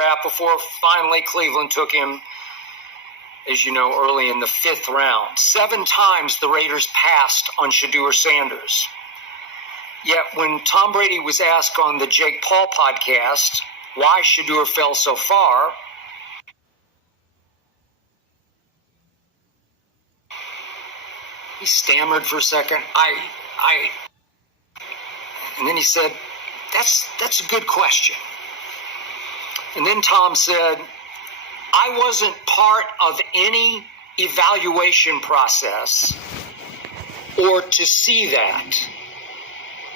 draft before finally Cleveland took him, as you know, early in the 5th round. 7 times the Raiders passed on Shadur Sanders. Yet when Tom Brady was asked on the Jake Paul podcast why Shadur fell so far, he stammered for a second. And then he said, that's a good question. And then Tom said, I wasn't part of any evaluation process or to see that.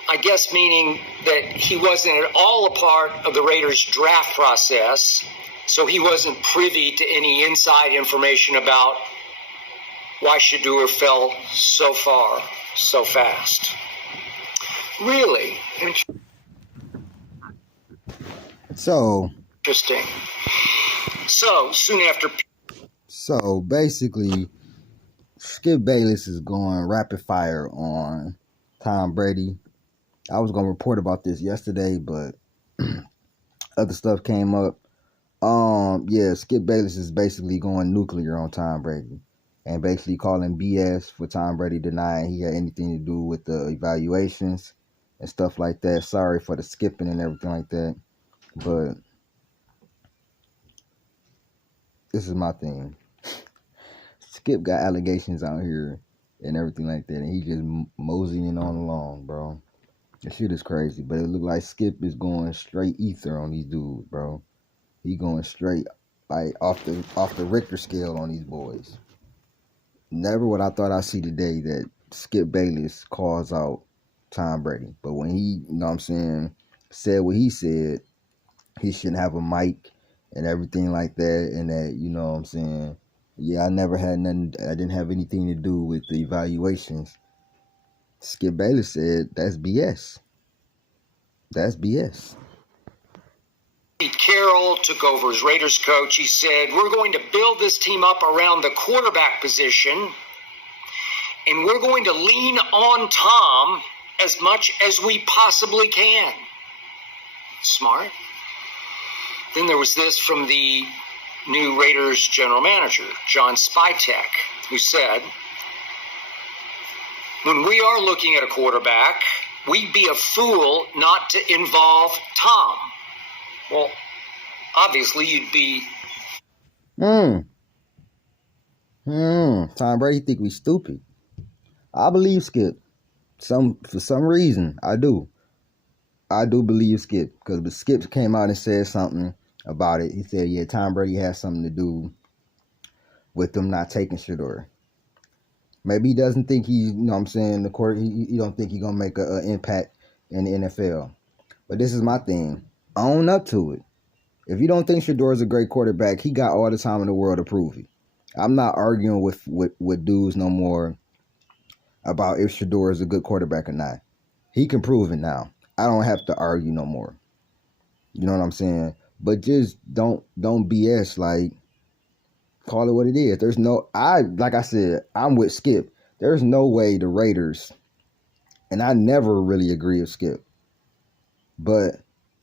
I guess meaning that he wasn't at all a part of the Raiders draft process, so he wasn't privy to any inside information about why Shadur fell so far, so fast. Really So interesting. So soon after. So basically, Skip Bayless is going rapid fire on Tom Brady. I was going to report about this yesterday, but other stuff came up. Skip Bayless is basically going nuclear on Tom Brady and basically calling BS for Tom Brady denying he had anything to do with the evaluations and stuff like that. Sorry for the skipping and everything like that, but this is my thing. Skip got allegations out here and everything like that, and he just moseying on along, bro. That shit is crazy, but it look like Skip is going straight ether on these dudes, bro. He going straight like off the Richter scale on these boys. Never would I thought I'd see today that Skip Bayless calls out Tom Brady. But when he, you know what I'm saying, said what he said, he shouldn't have a mic and everything like that, and that, you know what I'm saying, yeah, I didn't have anything to do with the evaluations. Skip Bayless said, that's BS. That's BS. Pete Carroll took over as Raiders coach. He said, we're going to build this team up around the quarterback position, and we're going to lean on Tom as much as we possibly can. Smart. Then there was this from the new Raiders general manager, John Spytek, who said, when we are looking at a quarterback, we'd be a fool not to involve Tom. Well, obviously you'd be. Tom Brady think we stupid. I believe Skip. For some reason, I do. I do believe Skip, because Skip came out and said something about it. He said, yeah, Tom Brady has something to do with them not taking Shadur. Maybe he doesn't think he don't think he's going to make an impact in the NFL. But this is my thing. Own up to it. If you don't think Shadur is a great quarterback, he got all the time in the world to prove it. I'm not arguing with dudes no more about if Shadur is a good quarterback or not. He can prove it now. I don't have to argue no more. You know what I'm saying? But just don't BS, like, call it what it is. Like I said, I'm with Skip. There's no way the Raiders, and I never really agree with Skip, but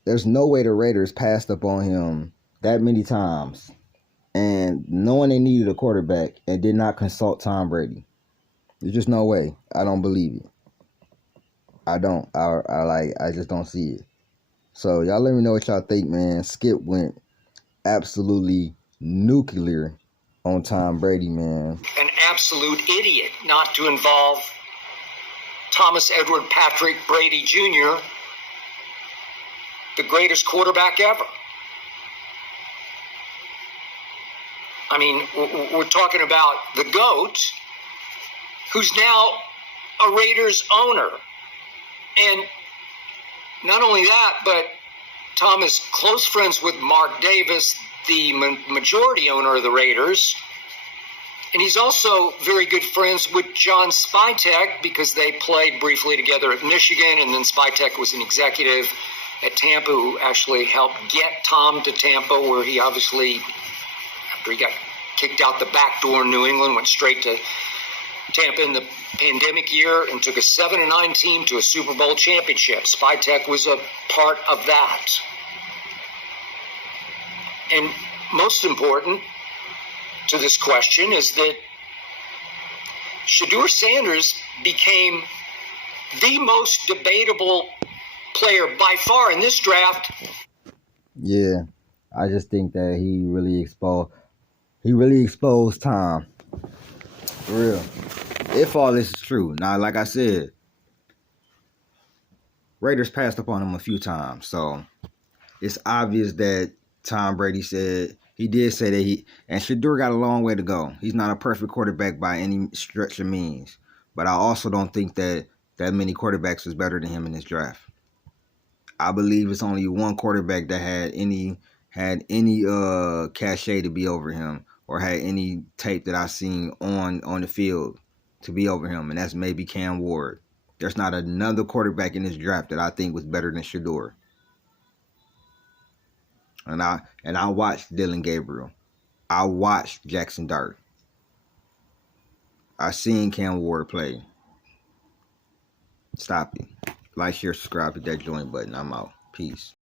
there's no way the Raiders passed up on him that many times and knowing they needed a quarterback and did not consult Tom Brady. There's just no way. I don't believe it. I don't. I just don't see it. So y'all let me know what y'all think, man. Skip went absolutely nuclear on Tom Brady, man. An absolute idiot not to involve Thomas Edward Patrick Brady Jr., the greatest quarterback ever. I mean, we're talking about the GOAT, who's now a Raiders owner. And not only that, but Tom is close friends with Mark Davis, the majority owner of the Raiders. And he's also very good friends with John Spytek because they played briefly together at Michigan, and then Spytek was an executive at Tampa who actually helped get Tom to Tampa, where he obviously, after he got kicked out the back door in New England, went straight to Tampa in the pandemic year and took a 7-9 team to a Super Bowl championship. Spytek was a part of that. And most important to this question is that Shadur Sanders became the most debatable player by far in this draft. Yeah, I just think that he really exposed Tom. For real. If all this is true. Now, like I said, Raiders passed upon him a few times, so it's obvious that Tom Brady said he did say that and Shadur got a long way to go. He's not a perfect quarterback by any stretch of means, but I also don't think that many quarterbacks was better than him in this draft. I believe it's only one quarterback that had any cachet to be over him, or had any tape that I've seen on the field to be over him, and that's maybe Cam Ward. There's not another quarterback in this draft that I think was better than Shadur. And I watched Dylan Gabriel. I watched Jackson Dart. I seen Cam Ward play. Stop it. Like, share, subscribe, hit that join button. I'm out. Peace.